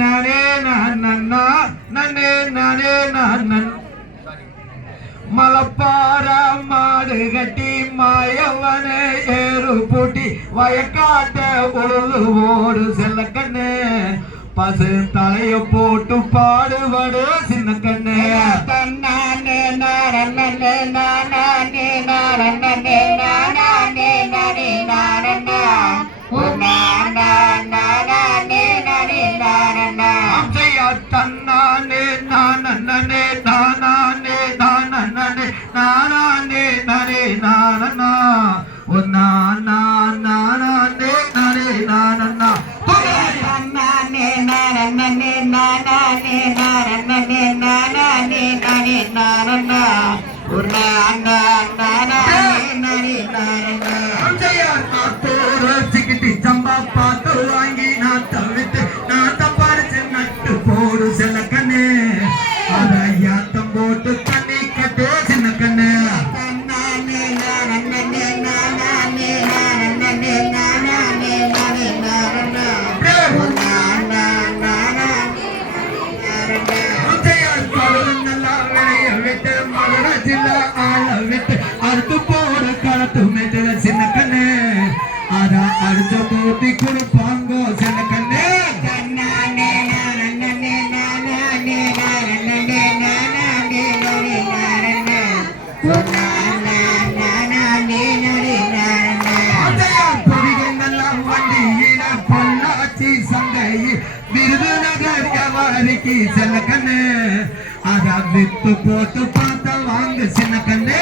நானே நன்னா நன்னே நானே நான் நன் மலப்பாரா மாடு கட்டி மாயவனே ஏறு பூட்டி வயக்காட்ட உழுது ஓடு செல்ல கண்ணு. பசு தலைய போட்டு பாடுபடு சின்ன கண்ணு. தன்னானே நாரண்ணே நானானே உன்னானா நானானே ஆள விட்டு அறுத்து போட களத்து மெதுல சின்ன கண்ணு. அத அடிச்ச போட்டி கொடுப்பாங்க சின்ன கண்ணு. பொள்ளாச்சி சந்தையில் விருதுநகர் வியாபாரிக்கு செல்ல கண்ணு. அத வித்து போட்டு பார்த்த வாங்க சின்ன கண்ணு.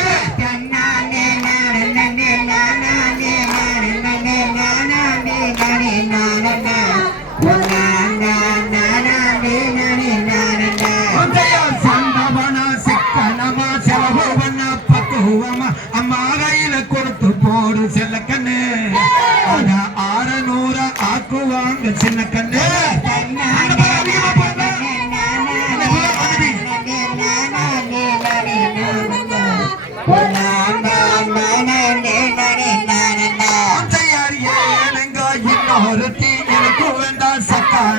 அம்மா கையில கொடுத்து போடு செல்ல கண்ணு. அத ஆறநூறு ஆக்குவாங்க சின்ன கண்ணு.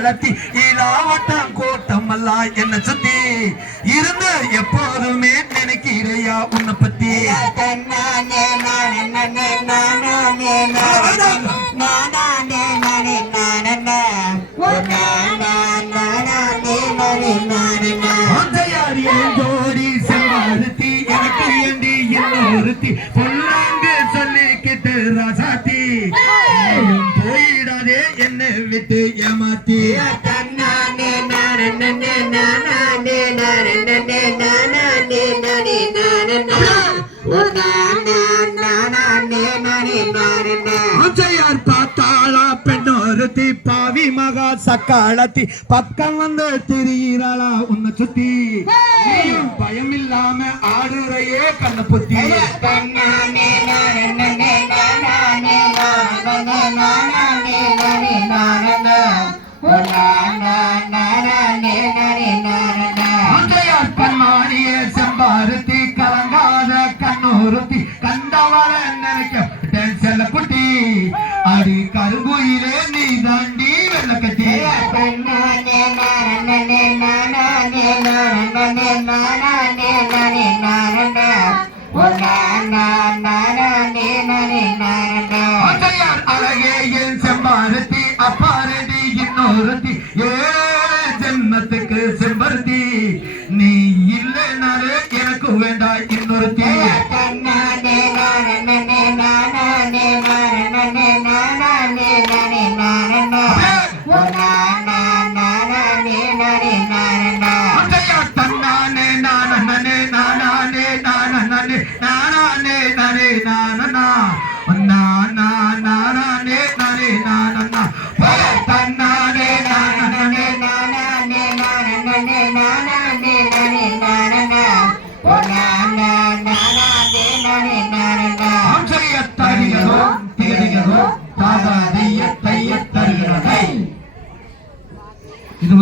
நடத்தி இலாவட்டம் கூட்டம் அல்ல என்ன சுத்தி. இருந்து எப்போதுமே நினைக்கிறையா உன்னை பத்தி? தன்னானே நாரன்னே நானானே நாரன்னே நானானே ஜோடி எனக்கு பொல்லாங்கு சொல்லிக்கிட்டு நரி நாரன்னா அம்சையார் பார்த்தாளா பெண்ணொருத்தி பாவி மகா சக்காலத்தி. பக்கம் வந்து திரியிறாளா உன்னை சுத்தி. நீயும் பயமில்லாம ஆடுறையே கண்ண புத்தி. தன்னானே கண்ணாடிய கலங்காத கண்ணூருத்தி கண்டவள நினைக்க டென்ஷன்ல குட்டி. அடி கருங்குயிலே நீ தாண்டி வெள்ள கட்டி. அழகே எனக்கு வேண்டாய் இன்னொரு தீ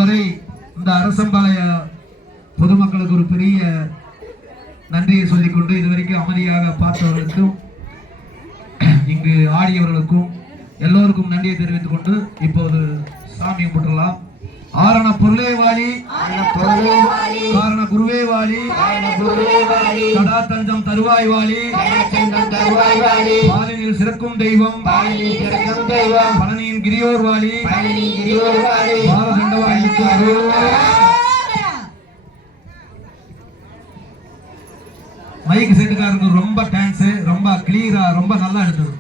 வரை இந்த அரசம்பாளைய பொதுமக்களுக்கு ஒரு பெரிய நன்றியை சொல்லிக்கொண்டு இதுவரைக்கும் அமைதியாக பார்த்தவர்களுக்கும் இங்கு ஆடியவர்களுக்கும் எல்லோருக்கும் நன்றியை தெரிவித்துக் கொண்டு இப்போது சாமி கும்பிட்டுலாம் ஆரண பொருளே வாழி காரண குருவே கடா தஞ்சம் தருவாய் வாழி பாலினில் சிறக்கும் தெய்வம். பழனியின் கிரியோர் பாலகண்டவாய்க்கு அருள் மைக் செட்டுக்காரங்க ரொம்ப டான்ஸ் ரொம்ப கிளியரா ரொம்ப நல்லா எடுத்தது.